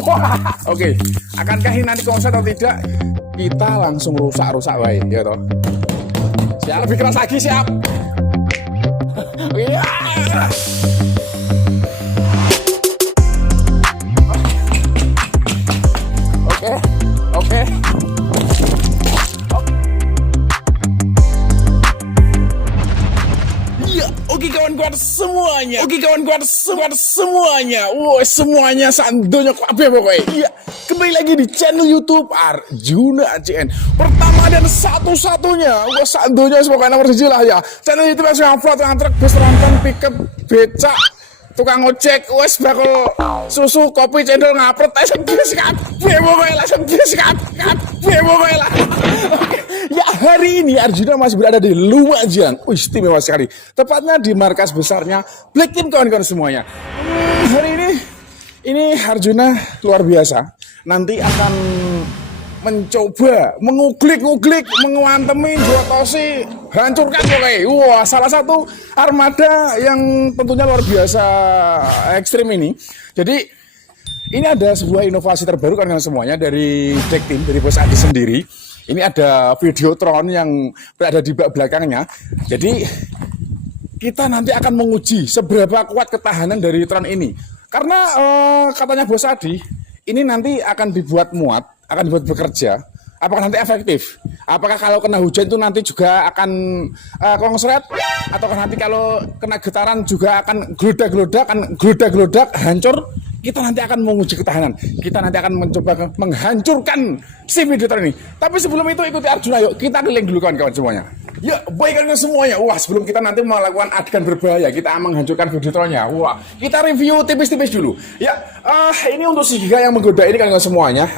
Wah, oke. Akankah ini nanti konser atau tidak? Kita langsung rusak-rusak wae, ya toh. Siap, lebih keras lagi, siap. Iya. Oke, oke. Oke kawan-kawan semuanya. Oke kawan-kawan semuanya. Wah, semuanya sandonya kabeh pokoknya. Iya, kembali lagi di channel YouTube Arjuna ACN. Pertama dan satu-satunya. Wah, sandonya semoga nomor 1 lah ya. Channel YouTube yang upload truk, bus tronton, pickup, becak, tukang ojek, wes bakal susu, kopi, cendol ngapret, langsung bis kabeh pokoknya, langsung bis kabeh pokoknya lah. Ya, hari ini Arjuna masih berada di Lumajang. Wih, istimewa sekali. Tepatnya di markas besarnya Black Team kawan-kawan semuanya. Hari ini Arjuna luar biasa. Nanti akan mencoba menguglik-uglik, menguantemi, jotosi, hancurkan pokoknya. Wah, salah satu armada yang tentunya luar biasa ekstrim ini. Jadi ini ada sebuah inovasi terbaru kawan-kawan semuanya dari Black Team, dari Bos Adi sendiri. Ini ada Videotron yang berada di belakangnya. Jadi kita nanti akan menguji seberapa kuat ketahanan dari Tron ini. Karena katanya Bos Adi, ini nanti akan dibuat muat, akan dibuat bekerja. Apakah nanti efektif? Apakah kalau kena hujan itu nanti juga akan konslet? Atau nanti kalau kena getaran juga akan gelodak, hancur? Kita nanti akan menguji ketahanan. Kita nanti akan mencoba menghancurkan si Videotron ini. Tapi sebelum itu ikuti Arjuna yuk. Kita keliling dulu kawan-kawan semuanya. Yuk, baik kalian semuanya. Wah, sebelum kita nanti melakukan adegan berbahaya, kita menghancurkan Videotronnya. Wah, kita review tipis-tipis dulu. Ya, ini untuk si Giga yang menggoda ini kalian semuanya.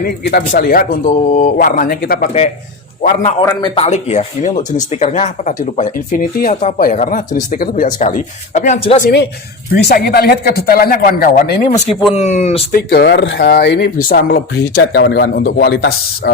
Ini kita bisa lihat untuk warnanya kita pakai warna oranye metalik ya. Ini untuk jenis stikernya apa tadi lupa ya, Infinity atau apa ya, karena jenis stiker itu banyak sekali. Tapi yang jelas ini bisa kita lihat kedetailannya kawan-kawan. Ini meskipun stiker, ini bisa melebihi cat kawan-kawan untuk kualitas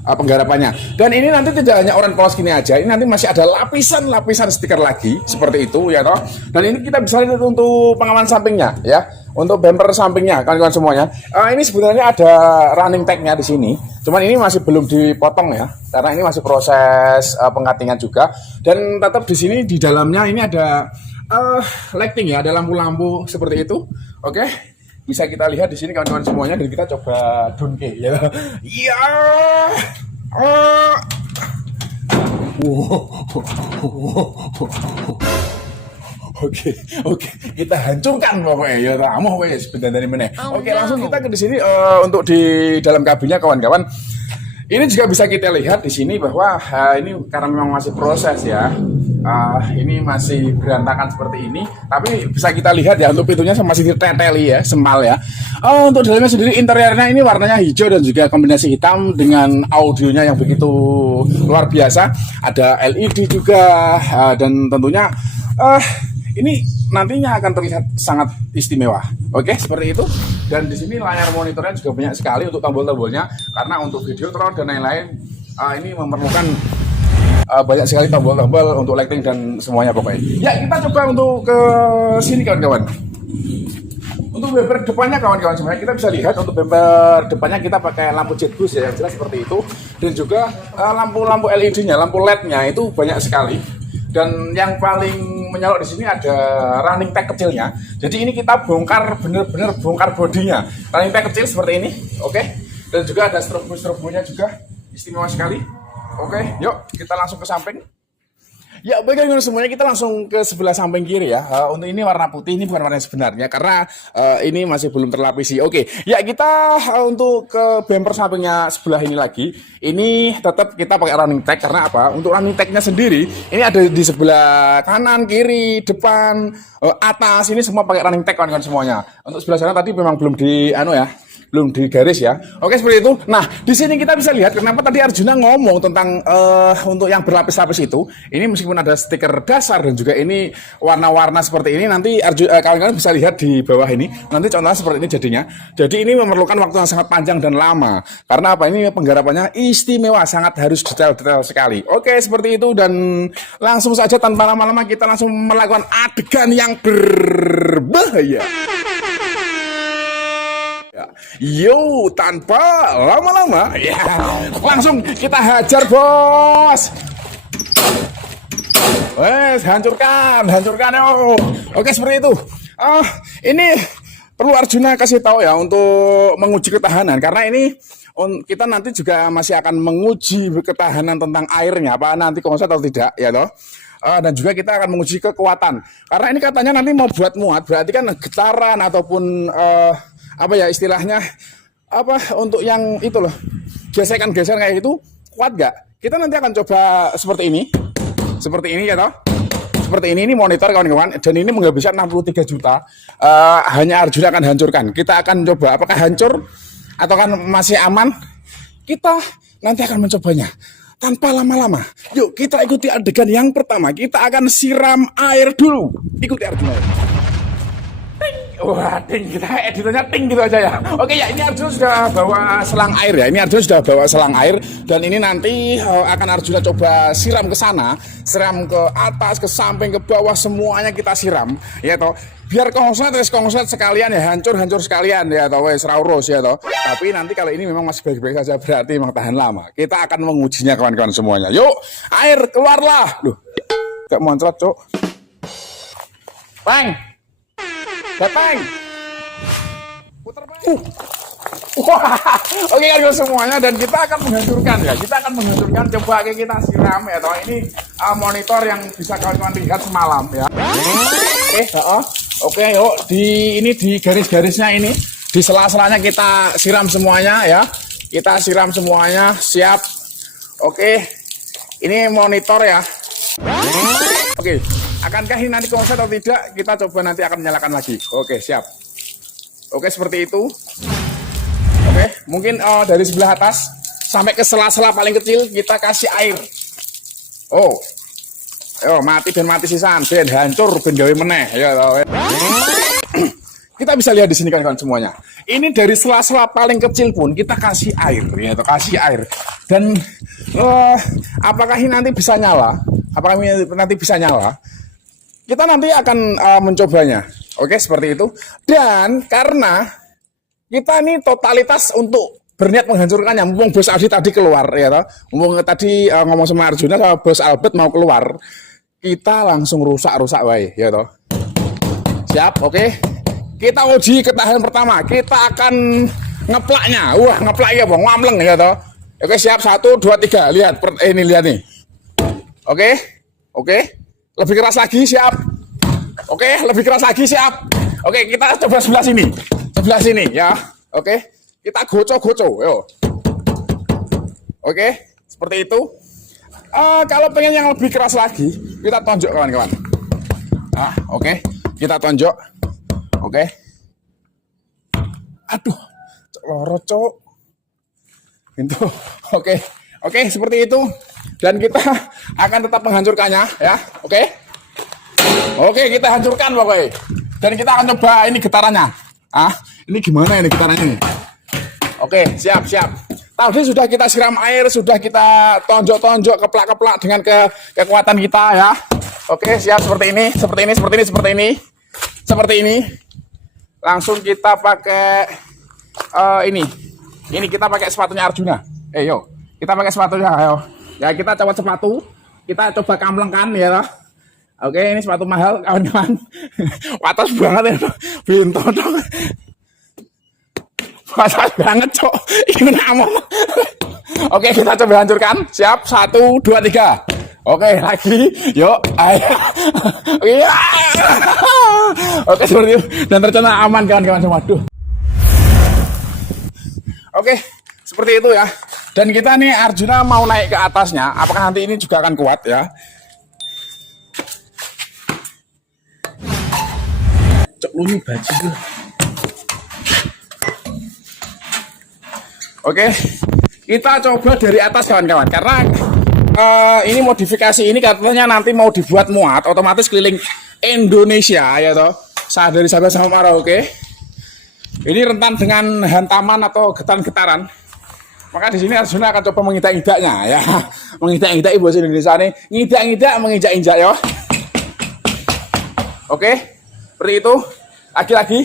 penggarapannya. Dan ini nanti tidak hanya oranye polos gini aja, ini nanti masih ada lapisan-lapisan stiker lagi seperti itu ya toh. Dan ini kita bisa lihat untuk pengaman sampingnya ya, untuk bumper sampingnya kawan-kawan semuanya. Ini sebenarnya ada running tag-nya di sini. Cuman ini masih belum dipotong ya, karena ini masih proses pengatingan juga. Dan tetap di sini di dalamnya ini ada lighting ya, ada lampu-lampu seperti itu. Oke. Bisa kita lihat di sini kawan-kawan semuanya, dan kita coba downke ya. Iya. Oke, kita hancurkan pokoknya ya. Ramuh wes sebentar dari mana. Oke, langsung kita ke di sini untuk di dalam kabinnya kawan-kawan. Ini juga bisa kita lihat di sini bahwa ini karena memang masih proses ya. Ini masih berantakan seperti ini, tapi bisa kita lihat ya untuk pintunya masih diteteli ya, sempal ya. Untuk dalamnya sendiri interiornya ini warnanya hijau dan juga kombinasi hitam dengan audionya yang begitu luar biasa. Ada LED juga dan tentunya ini nantinya akan terlihat sangat istimewa. Oke, seperti itu. Dan di sini layar monitornya juga banyak sekali untuk tombol-tombolnya, karena untuk Videotron dan lain-lain ini memerlukan banyak sekali tombol-tombol untuk lighting dan semuanya pokoknya. Ya, kita coba untuk ke sini kawan-kawan. Untuk bumper depannya kawan-kawan semuanya, kita bisa lihat untuk bumper depannya kita pakai lampu jet bus ya, yang jelas seperti itu. Dan juga lampu-lampu LED-nya, lampu LED-nya itu banyak sekali. Dan yang paling menyolok di sini ada running tag kecilnya. Jadi ini kita bongkar, bener-bener bongkar bodinya. Running tag kecil seperti ini, oke. Dan juga ada strobo-strobonya juga, istimewa sekali. Oke, yuk kita langsung ke samping. Ya, baik semuanya, kita langsung ke sebelah samping kiri ya. Untuk ini warna putih, ini bukan warna yang sebenarnya karena ini masih belum terlapisi. Oke, ya kita untuk ke bumper sampingnya sebelah ini lagi. Ini tetap kita pakai running tag karena apa? Untuk running tagnya sendiri, ini ada di sebelah kanan, kiri, depan, atas. Ini semua pakai running tag kawan-kawan semuanya. Untuk sebelah sana tadi memang belum di belum digaris ya. Oke, seperti itu. Nah, di sini kita bisa lihat kenapa tadi Arjuna ngomong tentang untuk yang berlapis-lapis itu. Ini meskipun ada stiker dasar dan juga ini warna-warna seperti ini, nanti kawan-kawan bisa lihat di bawah ini. Nanti contohnya seperti ini jadinya. Jadi ini memerlukan waktu yang sangat panjang dan lama. Karena apa? Ini penggarapannya istimewa, sangat harus detail-detail sekali. Oke, seperti itu, dan langsung saja tanpa lama-lama kita langsung melakukan adegan yang berbahaya. Yo, tanpa lama-lama, ya, langsung kita hajar, bos. Wes, hancurkan yo. Oke, seperti itu. Ini perlu Arjuna kasih tahu ya untuk menguji ketahanan, karena ini kita nanti juga masih akan menguji ketahanan tentang airnya, apa nanti konsep atau tidak, ya toh. Dan juga kita akan menguji kekuatan, karena ini katanya nanti mau buat muat, berarti kan getaran ataupun apa ya istilahnya, apa untuk yang itu loh, gesekan-gesekan kayak itu kuat gak? Kita nanti akan coba seperti ini ya toh. Seperti ini monitor kawan-kawan, dan ini menghabiskan 63 juta. Hanya Arjuna akan hancurkan. Kita akan coba apakah hancur atau kan masih aman. Kita nanti akan mencobanya tanpa lama-lama. Yuk kita ikuti adegan yang pertama. Kita akan siram air dulu. Ikuti Arjuna. Wah, ting, kita editornya ting gitu aja ya. Oke ya, ini Arjuna sudah bawa selang air ya. Ini Arjuna sudah bawa selang air, dan ini nanti akan Arjuna coba siram ke sana, siram ke atas, ke samping, ke bawah, semuanya kita siram, ya toh. Biar konslet sekalian ya, hancur sekalian ya toh, wes raurus ya toh. Tapi nanti kalau ini memang masih baik-baik saja, berarti memang tahan lama. Kita akan mengujinya kawan-kawan semuanya. Yuk, air keluarlah. Duh, gak muncrat, Cok. Bang. Datang. Putar bang. Wah, oke kan semuanya, dan kita akan menghancurkan ya. Kita akan menghancurkan, coba kita siram ya toh. Ini monitor yang bisa kawan-kawan lihat semalam ya. Oke, yuk ini di garis-garisnya ini, di sela-selanya kita siram semuanya ya. Kita siram semuanya, siap. Oke. Ini monitor ya. Oke, akankah ini nanti konslet atau tidak? Kita coba nanti akan menyalakan lagi. Oke, siap. Oke, seperti itu. Oke, mungkin dari sebelah atas sampai ke sela-sela paling kecil kita kasih air. Oh, mati sisan, ben hancur, ben gawe meneh. Ya, kita bisa lihat di sini kan semuanya. Ini dari sela-sela paling kecil pun kita kasih air, ya, kasih air. Dan apakah ini nanti bisa nyala? Apakah nanti bisa nyala? Kita nanti akan mencobanya. Oke, seperti itu. Dan karena kita ini totalitas untuk berniat menghancurkannya, mumpung Bos Aldi tadi keluar ya toh. Mumpung tadi ngomong sama Arjuna, sama Bos Albert mau keluar, kita langsung rusak wae ya toh. Siap, oke. Kita uji ketahanan pertama. Kita akan ngeplaknya. Wah, ngeplak ya, Bang. Ngamleng ya toh. Oke, siap. 1 2 3. Lihat ini, lihat nih. Oke. Lebih keras lagi, siap. Oke, lebih keras lagi, siap. Oke, kita coba sebelah sini. Sebelah sini ya. Oke. Kita goco. Yo. Oke, seperti itu. Kalau pengen yang lebih keras lagi, kita tonjok kawan-kawan. Oke. Kita tonjok. Oke. Aduh, loro, Cok. Itu. Oke, seperti itu. Dan kita akan tetap menghancurkannya ya. Oke, kita hancurkan pokoknya. Dan kita akan coba ini getarannya. Ini gimana ini getarannya? Oke, siap. Tadi sudah kita siram air, sudah kita tonjok-tonjok, keplak-keplak dengan kekuatan kita ya. Oke, siap, seperti ini. Langsung kita pakai ini. Ini kita pakai sepatunya Arjuna. Yo, kita pakai sepatunya, ayo. Ya, kita coba sepatu. Kita coba kamlengkan ya. Oke, ini sepatu mahal kawan-kawan. Watas banget ya. Binto dong. Watas banget, Cok. Ini namo. Oke, kita coba hancurkan. Siap, 1 2 3. Oke, lagi. Yuk, ayo. Oke, seperti itu. Dan ternyata aman kawan-kawan semua. Oke, seperti itu ya. Dan kita nih Arjuna mau naik ke atasnya. Apakah nanti ini juga akan kuat ya? Cok lu nih baju. Oke, kita coba dari atas kawan-kawan. Karena ini modifikasi ini katanya nanti mau dibuat muat otomatis keliling Indonesia ya toh. Dari Sabang sampai Merauke. Ini rentan dengan hantaman atau getaran-getaran. Maka di sini Arjuna akan coba mengidak-idaknya ya. Mengidak-idak bahasa Indonesia ini. Ngidak-idak, menginjak-injak ya. Oke. Seperti itu. Lagi-lagi.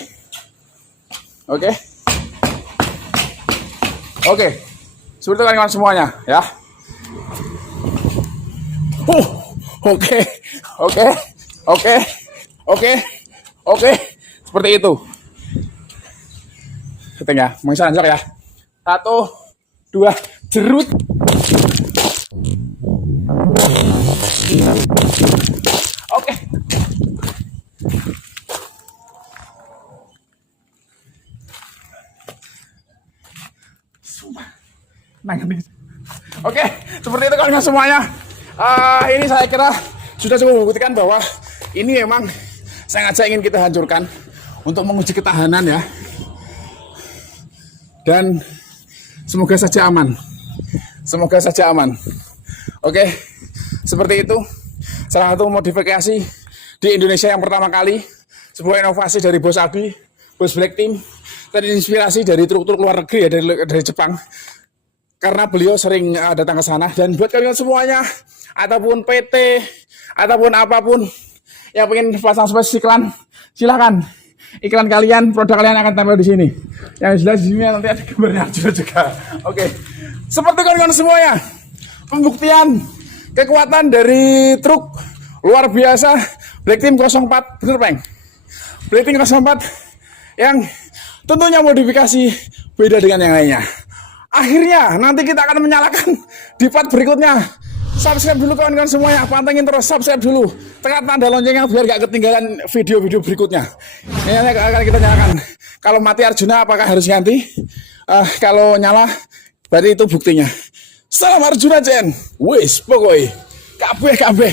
Oke. Oke, seperti itu kawan-kawan semuanya ya. Oke, oke, oke, oke, oke, seperti itu. Setting ya, mengisah anjak ya. 1, 2, jerut. Oke. Oke, seperti itu kawan-kawan semuanya. Ini saya kira sudah cukup membuktikan bahwa ini memang sengaja ingin kita hancurkan untuk menguji ketahanan ya. Dan semoga saja aman. Semoga saja aman. Oke, seperti itu. Salah satu modifikasi di Indonesia yang pertama kali, sebuah inovasi dari Bos Abi, Bos Black Team, terinspirasi dari truk-truk luar negeri ya, dari Jepang. Karena beliau sering datang ke sana. Dan buat kalian semuanya, ataupun PT, ataupun apapun yang pengen pasang space iklan, silahkan. Iklan kalian, produk kalian akan tampil di sini. Yang jelas di sini nanti ada gambarnya juga. Oke. Seperti kawan-kawan semuanya, pembuktian kekuatan dari truk luar biasa Black Team 04, bener Peng? Black Team 04 yang tentunya modifikasi beda dengan yang lainnya. Akhirnya nanti kita akan menyalakan di part berikutnya. Subscribe dulu kawan-kawan semuanya, pantengin terus, subscribe dulu, tekan tanda loncengnya biar gak ketinggalan video-video berikutnya. Ini akan kita nyalakan. Kalau mati Arjuna apakah harus ganti? Kalau nyala berarti itu buktinya. Salam Arjuna Jen. Wis pokoknya kabeh.